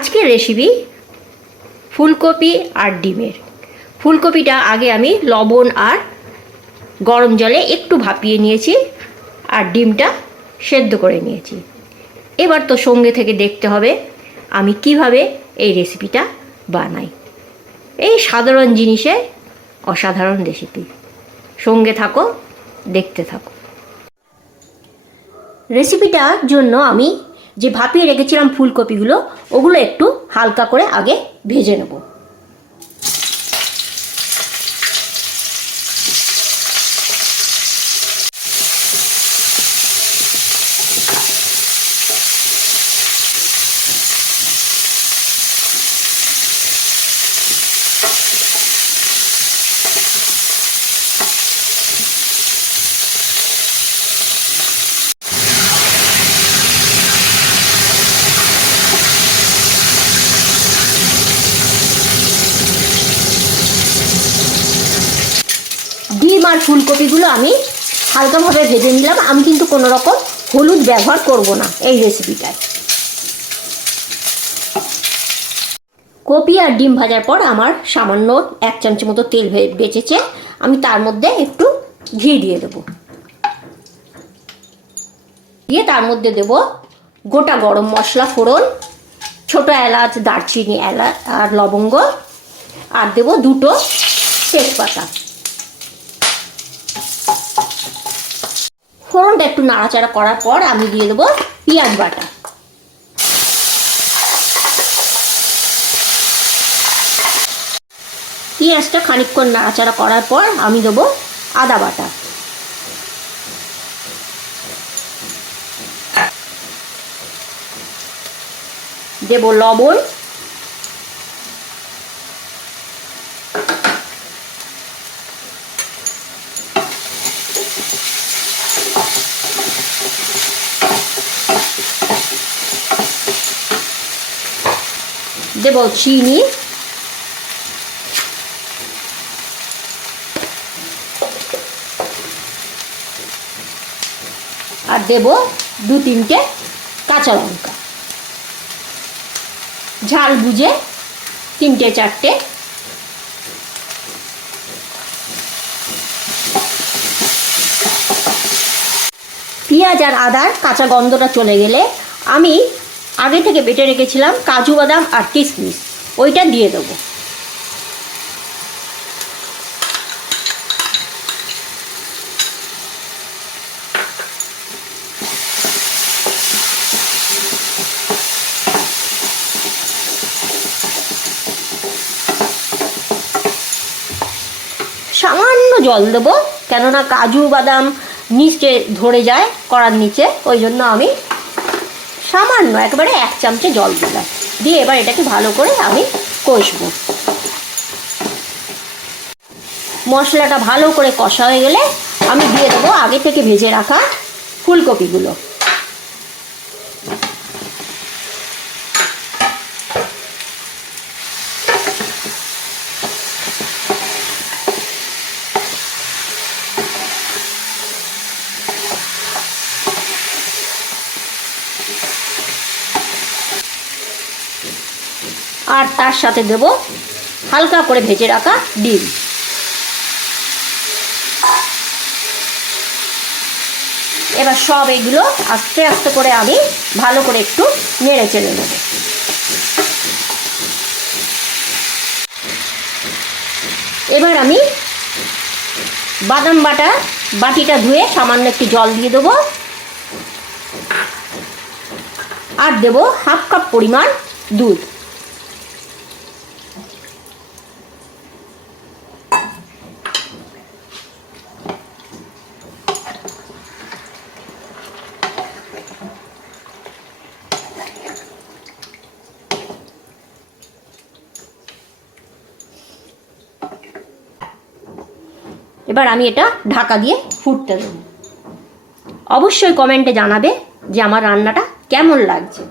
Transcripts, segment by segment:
আজকের রেসিপি ফুলকপি আর ডিমের। ফুলকপিটা আগে আমি লবণ আর গরম জলে একটু ভাপিয়ে নিয়েছি আর ডিমটা সেদ্ধ করে নিয়েছি। এবার তো সঙ্গে থেকে দেখতে হবে আমি কীভাবে এই রেসিপিটা বানাই। এই সাধারণ জিনিসে অসাধারণ রেসিপি সঙ্গে থাকো, দেখতে থাকো। রেসিপিটার জন্য আমি যে ভাপিয়ে রেখেছিলাম ফুলকপিগুলো ওগুলো একটু হালকা করে আগে ভেজে নেব। ডিম আর ফুলকপিগুলো আমি হালকাভাবে ভেজে নিলাম। আমি কিন্তু কোনো রকম হলুদ ব্যবহার করব না এই রেসিপিটায় কপি আর ডিম ভাজার পর আমার সামান্য এক চামচ মতো তেল বেঁচেছে। আমি তার মধ্যে একটু ঘি দিয়ে দেবো। দিয়ে তার মধ্যে দেব গোটা গরম মশলা ফোড়ন, ছোট এলাচ, দারচিনি এলাচ আর লবঙ্গ, আর দেব দুটো তেজপাতা। ফোড়নটা একটু নাড়াচাড়া করার পর আমি দিয়ে দেবো পেঁয়াজ বাটা। পেঁয়াজটা খানিকক্ষণ নাড়াচাড়া করার পর আমি দেবো আদা বাটা। দেব লবণ দেব চিনি। আর দেব দু তিনটে কাঁচা লঙ্কা। ঝাল বুঝে তিনটে চারটে। পেঁয়াজ আর আদার কাঁচা গন্ধটা চলে গেলে আমি আগে থেকে বেটে রেখেছিলাম কাজু বাদাম আর কিশমিশ ওইটা দিয়ে দেবো। সামান্য জল দেবো, কেননা কাজু বাদাম নিচে ধরে যায় কড়ার নিচে, ওই জন্য আমি সামান্য একবারে এক চামচে জল দিলাম দিয়ে এবার এটাকে ভালো করে আমি কষবো। মশলাটা ভালো করে কষা হয়ে গেলে আমি দিয়ে দেবো আগে থেকে ভেজে রাখা ফুলকপিগুলো। আর তার সাথে দেব হালকা করে ভেজে রাখা ডিম। এবার সব এগুলো আস্তে আস্তে করে আমি ভালো করে একটু নেড়ে চেড়ে নেব। এবার আমি বাদাম বাটা বাটিটা ধুয়ে সামান্য একটু জল দিয়ে দেবো। আর দেব হাফ কাপ পরিমাণ দুধ। এবার আমি এটা ঢাকা দিয়ে ফুটতে দেবো। অবশ্যই কমেন্টে জানাবে যে আমার রান্নাটা কেমন লাগছে।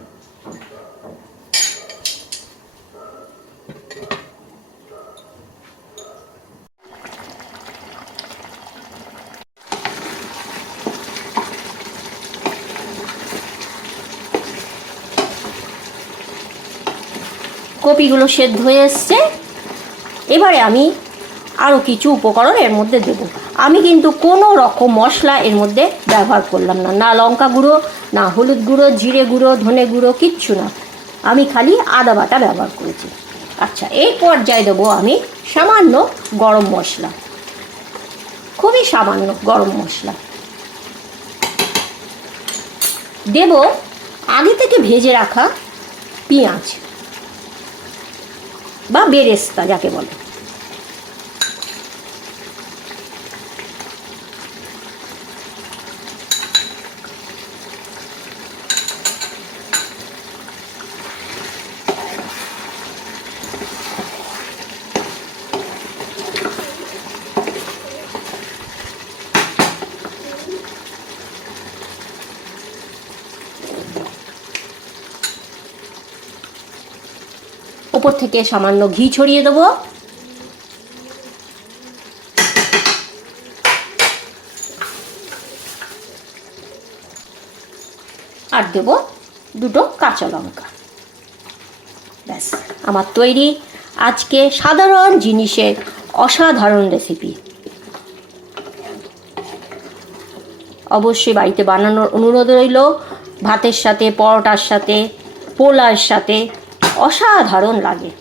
কপিগুলো সেদ্ধ হয়ে এসছে। এবারে আমি আরও কিছু উপকরণ এর মধ্যে দেব। আমি কিন্তু কোনো রকম মশলা এর মধ্যে ব্যবহার করলাম না। না লঙ্কা গুঁড়ো, না হলুদ গুঁড়ো, জিরে গুঁড়ো, ধনে গুঁড়ো, কিচ্ছু না। আমি খালি আদা বাটা ব্যবহার করেছি। আচ্ছা এই পর্যায়ে দেবো আমি সামান্য গরম মশলা। খুবই সামান্য গরম মশলা। দেব আগে থেকে ভেজে রাখা পেঁয়াজ বা বেরেস্তা, যাকে বলে। ওপর থেকে সামান্য ঘি ছড়িয়ে দেবো। আর দেবো দুটো কাঁচা লঙ্কা। ব্যাস, আমার তৈরি আজকে সাধারণ জিনিসের অসাধারণ রেসিপি অবশ্যই বাড়িতে বানানোর অনুরোধ রইল, ভাতের সাথে, পরোটার সাথে পোলার সাথে অসাধারণ লাগে।